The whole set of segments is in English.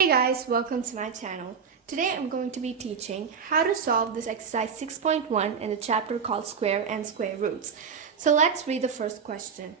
Hey guys, welcome to my channel. Today I'm going to be teaching how to solve this exercise 6.1 in the chapter called Square and Square Roots. So let's read the first question.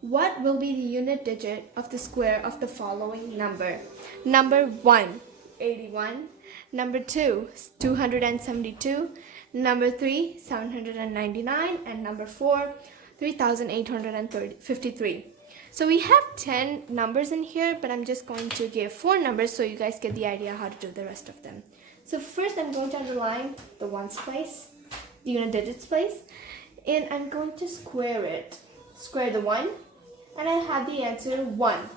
What will be the unit digit of the square of the following number? Number 1, 81. Number 2, 272. Number 3, 799. And number 4, 3,853. So we have 10 numbers in here, but I'm just going to give 4 numbers so you guys get the idea how to do the rest of them. So first I'm going to underline the ones place, the unit digits place, and I'm going to square it. Square the 1, and I have the answer 1.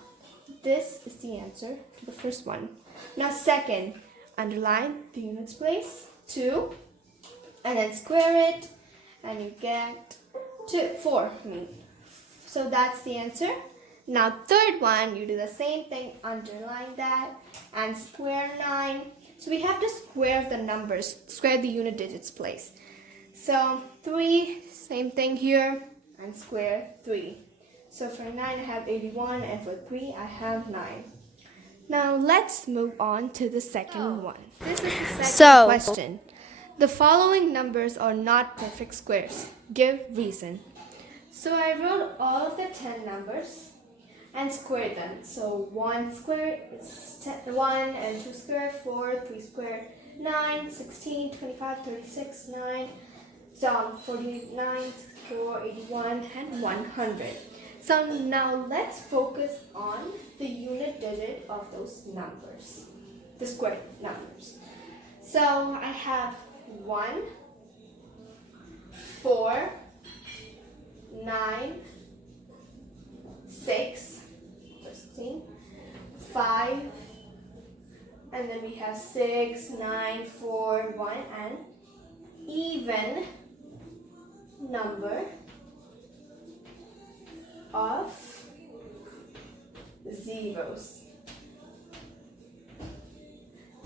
This is the answer to the first one. Now second, underline the units place, 2, and then square it, and you get 4. So that's the answer. Now third one, you do the same thing, underline that and square 9. So we have to square the numbers, square the unit digits place. So 3, same thing here, and square 3. So for 9 I have 81, and for 3 I have 9. Now let's move on to the second one. This is the second question. The following numbers are not perfect squares. Give reason. So I wrote all of the 10 numbers and squared them. So 1 squared is 1, and 2 squared 4, 3 squared 9, 16, 25, 36, 9, 49, 64, 81, and 100. So now let's focus on the unit digit of those numbers, the squared numbers. So I have 1, 4, 9, 6, 5, and then we have 6, 9, 4, 1, and even number of zeros.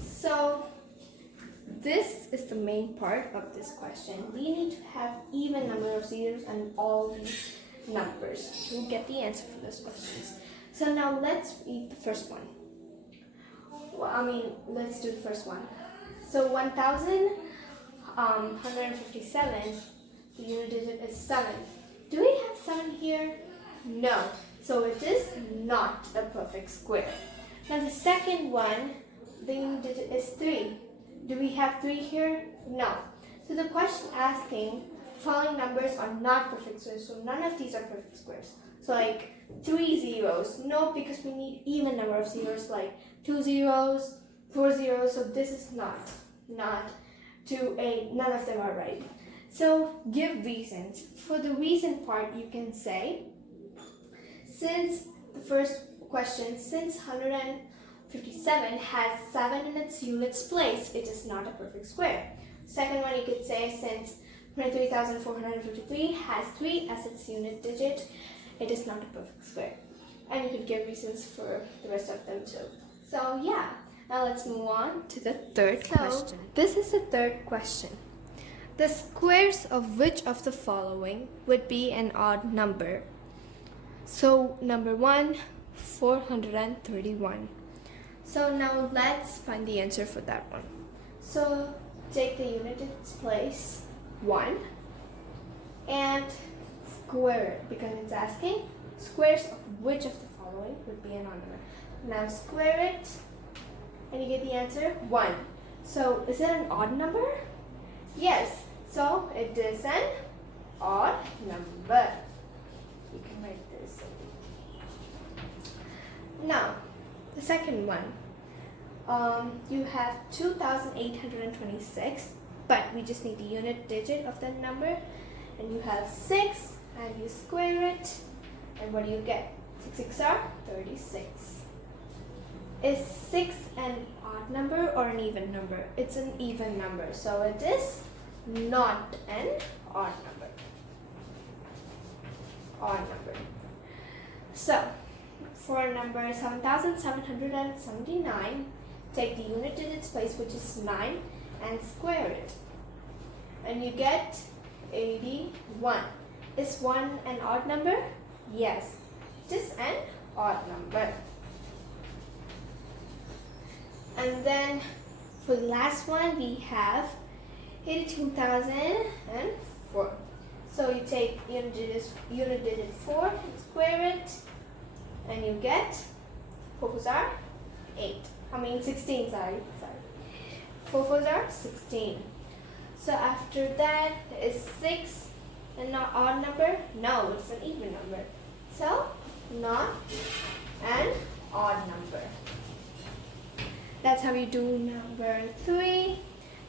So this is the main part of this question. We need to have even number of zeros and all these numbers to get the answer for those questions. So now let's read the first one. Let's do the first one. So 1,157, the unit digit is 7. Do we have 7 here? No. So it is not a perfect square. Now the second one, the unit digit is 3. Do we have 3 here? No. So the question asking, following numbers are not perfect squares, so none of these are perfect squares. So like 3 zeros, no, because we need even number of zeros, like 2 zeros, 4 zeros, so this is not none of them are right. So give reasons. For the reason part, you can say, since the first question, since 157 has 7 in its units place, it is not a perfect square. Second one, you could say, since 23,453 has 3 as its unit digit, it is not a perfect square. And you could give reasons for the rest of them too. So yeah, now let's move on to the third question. This is the third question. The squares of which of the following would be an odd number? So number 1, 431. So now let's find the answer for that one. So take the unit in its place, 1, and square it, because it's asking squares of which of the following would be an odd number. Now square it, and you get the answer 1. So is it an odd number? Yes. So it is an odd number. You can write this. Now the second one. You have 2,826, but we just need the unit digit of that number, and you have 6, and you square it, and what do you get? 6 6 are 36. Is 6 an odd number or an even number? It's an even number, so it is not an odd number. So for number 7,779, take the unit digits place, which is 9, and square it, and you get 81. Is 1 an odd number? Yes, it is an odd number. And then for the last one, we have 82,004. So you take unit digit 4 and square it, and you get 4 4s are 8. 16, sorry. 4 4s are 16. So after that is 6 and not odd number? No, it's an even number. So not an odd number. That's how you do number 3.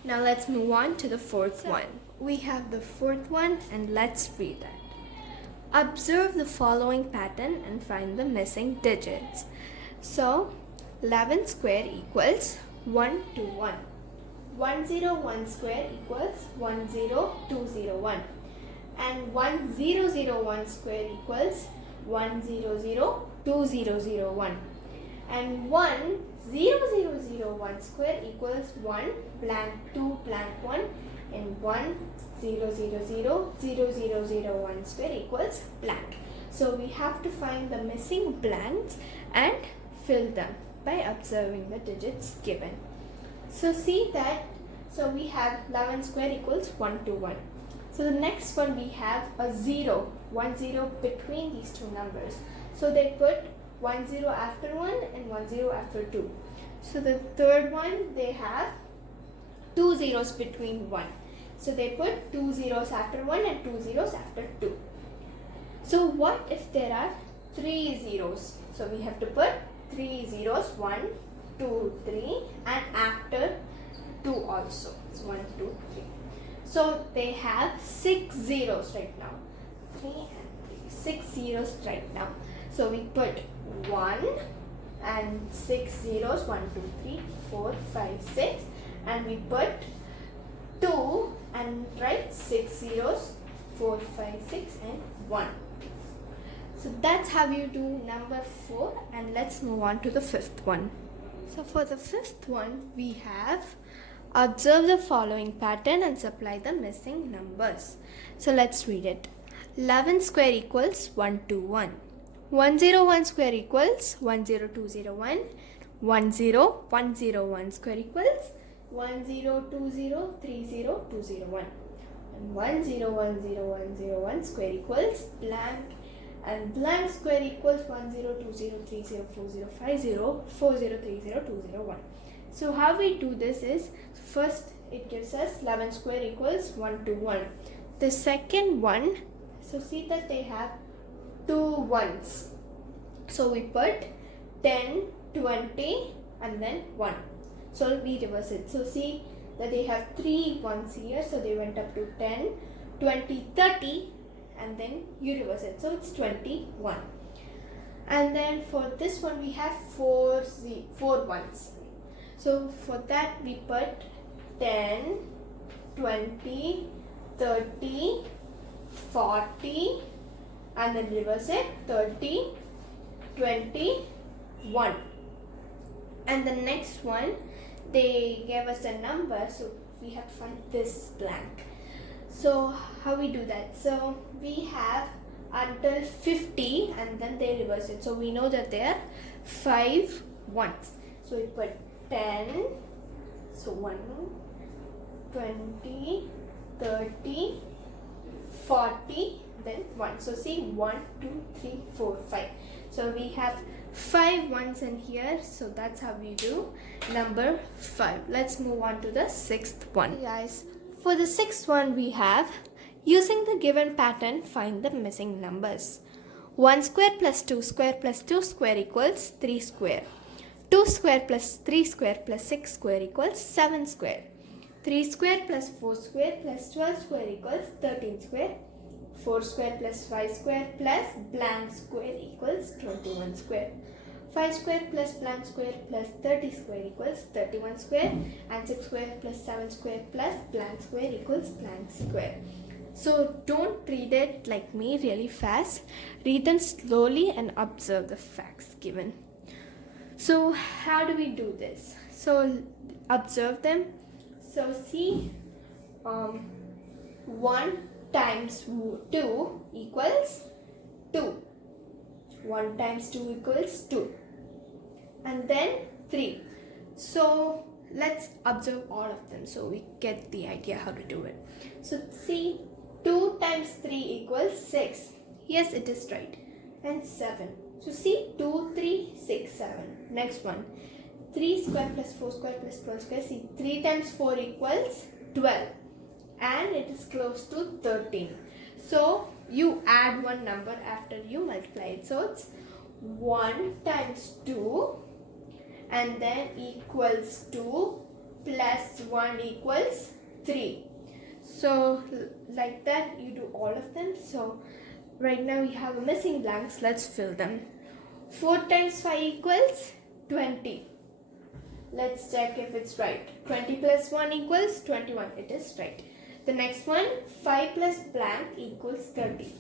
Now let's move on to the fourth one. We have the fourth one and let's read that. Observe the following pattern and find the missing digits. So 11 square equals 1 2 1. 101 square equals 10201. And 1001 square equals 1002001. And 10001 square equals 1 blank 2 blank 1, and 1000001 square equals blank. So we have to find the missing blanks and fill them by observing the digits given. So see that, so we have 11 square equals 121. So the next one we have a 0, 1 0 between these two numbers. So they put 1 0 after 1 and 1 0 after 2. So the third one, they have 2 zeros between 1. So they put 2 zeros after 1 and 2 zeros after 2. So what if there are 3 zeros? So we have to put 3 zeros, 1, 2, 3, and after 2 also. It's 1, 2, 3. So they have 6 zeros right now. 3 and 3. 6 zeros right now. So we put 1 and 6 zeros, 1, 2, 3, 4, 5, 6, and we put 2 and write 6 zeros, 4, 5, 6, and 1. So that's how you do number 4, and let's move on to the fifth one. So for the fifth one, we have observe the following pattern and supply the missing numbers. So let's read it. 11 square equals 121. 101 square equals 10201. 10101 square equals 102030201. And 1010101 square equals blank, and blank square equals 10203040504030201. So how we do this is, first it gives us 11 square equals 121. The second one, so see that they have 2 ones. So we put 10, 20 and then 1. So we reverse it. So see that they have 3 ones here. So they went up to 10, 20, 30 and then you reverse it. So it's 21. And then for this one we have 4 ones. So for that we put 10, 20, 30, 40 and then reverse it, 30, 20, 1. And the next one, they gave us a number, so we have to find this blank. So how we do that? So we have until 50 and then they reverse it. So we know that there are 5 ones. So we put 10, so 1, 20, 30, 40, then 1. So see 1, 2, 3, 4, 5. So we have 5 ones in here. So that's how we do number 5. Let's move on to the sixth one. Okay, guys, for the sixth one we have, using the given pattern, find the missing numbers. 1 square plus 2 square plus 2 square equals 3 square. 2 square plus 3 square plus 6 square equals 7 square. 3 square plus 4 square plus 12 square equals 13 square. 4 square plus 5 square plus blank square equals 21 square. 5 square plus blank square plus 30 square equals 31 square. And 6 square plus 7 square plus blank square equals blank square. So don't read it like me really fast. Read them slowly and observe the facts given. So how do we do this? So observe them. So see, 1 times 2 equals 2. 1 times 2 equals 2. And then 3. So let's observe all of them so we get the idea how to do it. So see, 2 times 3 equals 6. Yes, it is right. And 7. So see, 2, 3, 6, 7. Next one. 3 square plus 4 square plus 12 square. See, 3 times 4 equals 12. And it is close to 13. So you add one number after you multiply it. So it's 1 times 2 and then equals 2 plus 1 equals 3. So like that you do all of them. So right now we have missing blanks. Let's fill them. 4 times 5 equals 20. Let's check if it's right. 20 plus 1 equals 21. It is right. The next one, 5 plus blank equals 30.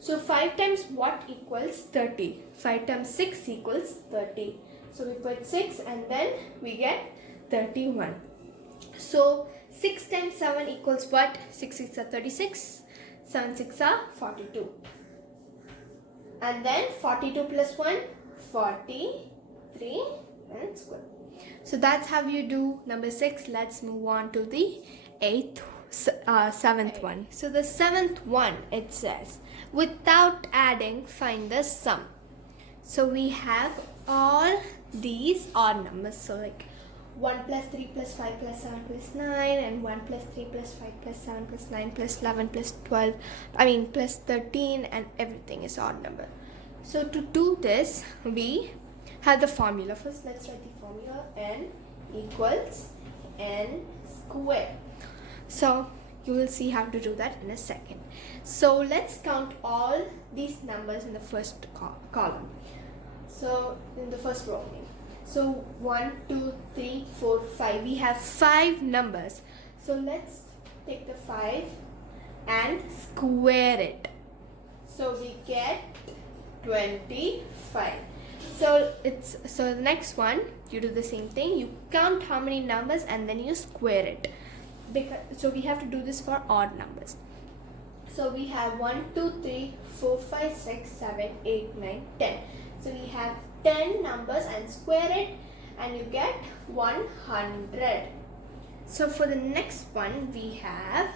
So 5 times what equals 30? 5 times 6 equals 30. So we put 6 and then we get 31. So 6 times 7 equals what? 6 6 are 36. 7 6 are 42. And then 42 plus 1, 43 and square. So that's how you do number 6. Let's move on to the 7th one. So the 7th one, it says, without adding, find the sum. So we have all these odd numbers. So like 1 plus 3 plus 5 plus 7 plus 9 and 1 plus 3 plus 5 plus 7 plus 9 plus 11 plus 12, plus 13, and everything is odd number. So to do this, we have the formula. First, let's write the formula. N equals n square. So you will see how to do that in a second. So let's count all these numbers in the first column. So in the first row. So 1, 2, 3, 4, 5. We have 5 numbers. So let's take the 5 and square it. So we get 25. So the next one, you do the same thing. You count how many numbers and then you square it. So we have to do this for odd numbers. So we have 1, 2, 3, 4, 5, 6, 7, 8, 9, 10. So we have 10 numbers and square it and you get 100. So for the next one we have,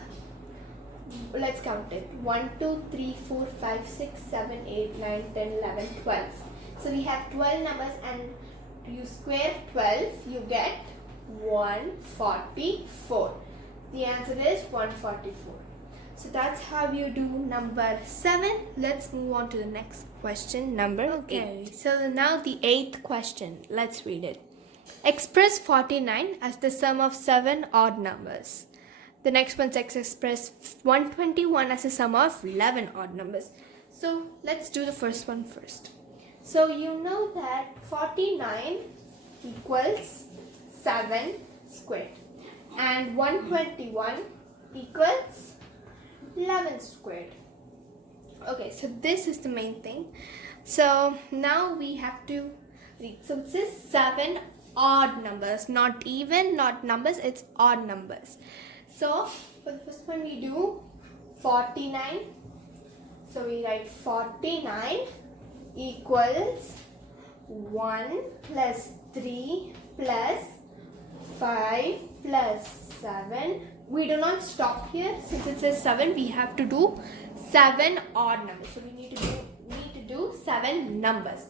let's count it, 1, 2, 3, 4, 5, 6, 7, 8, 9, 10, 11, 12. So we have 12 numbers and you square 12, you get 144. The answer is 144. So that's how you do number 7. Let's move on to the next question, number 8. So now the 8th question. Let's read it. Express 49 as the sum of 7 odd numbers. The next one's express 121 as the sum of 11 odd numbers. So let's do the first one first. So you know that 49 equals 7 squared and 121 equals 11 squared. Okay, so this is the main thing. So now we have to read. So it says 7 odd numbers, not even, not numbers, it's odd numbers. So for the first one we do 49. So we write 49 equals 1 plus 3 plus 5 plus 7. We do not stop here. Since it says 7, we have to do 7 odd numbers. So we need to do 7 numbers.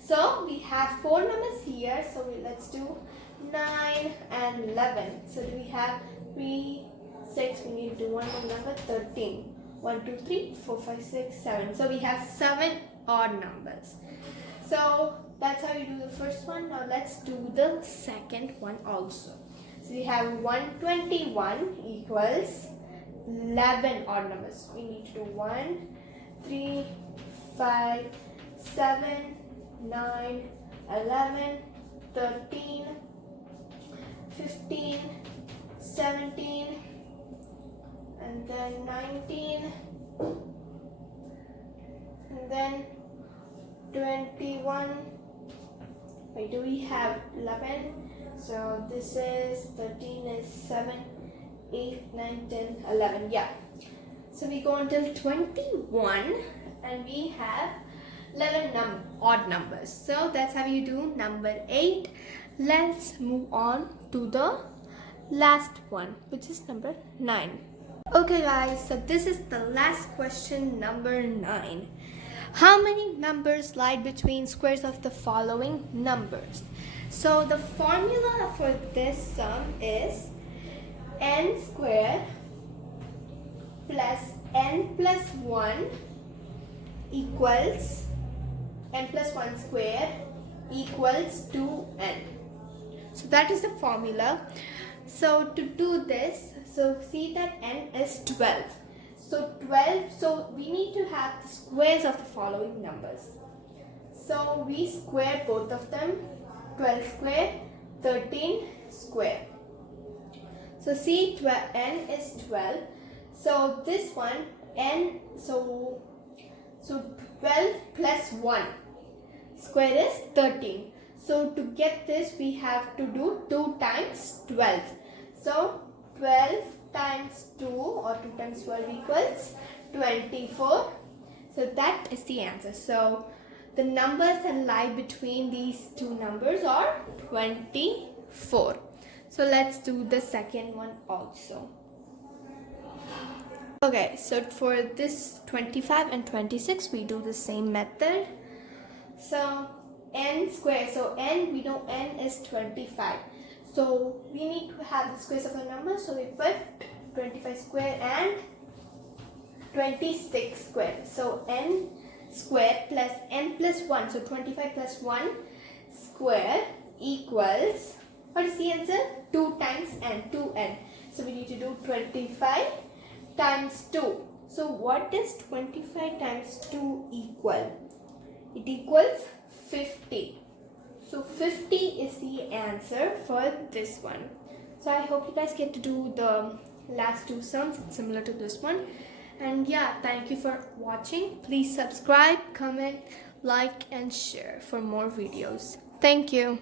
So we have 4 numbers here. So let's do 9 and 11. So do we have 3, 6? We need to do one more number, 13. 1, 2, 3, 4, 5, 6, 7. So we have 7 odd numbers. So that's how you do the first one. Now let's do the second one also. So we have 121 equals 11 odd numbers. We need to do 1, 3, 5, 7, 9, 11, 13, 15, 17, and then 19, and then 21. Wait, do we have 11? So this is 13 is 7, 8, 9, 10, 11. Yeah. So we go until 21 and we have 11 odd numbers. So that's how you do number 8. let's move on to the last one, which is number 9. Okay guys, so this is the last question, number 9. How many numbers lie between squares of the following numbers? So the formula for this sum is n squared plus n plus 1 equals n plus 1 squared equals 2n. So that is the formula. So to do this, so see that n is 12. So we need to have the squares of the following numbers. So we square both of them. 12 square, 13 square. So see, n is 12. So this one, n, so 12 plus 1 square is 13. So to get this, we have to do 2 times 12. So 12 times 2 or 2 times 12 equals 24. So that is the answer. So the numbers that lie between these two numbers are 24. So let's do the second one also. Okay, so for this 25 and 26, we do the same method. So n squared, so n, we know n is 25. So we need to have the squares of the number, so we put 25 square and 26 square. So n square plus n plus 1, so 25 plus 1 square equals, what is the answer? 2 times n, 2n. So we need to do 25 times 2. So what does 25 times 2 equal? It equals 50. So 50 is the answer for this one. So I hope you guys get to do the last two sums. It's similar to this one. And yeah, thank you for watching. Please subscribe, comment, like, and share for more videos. Thank you.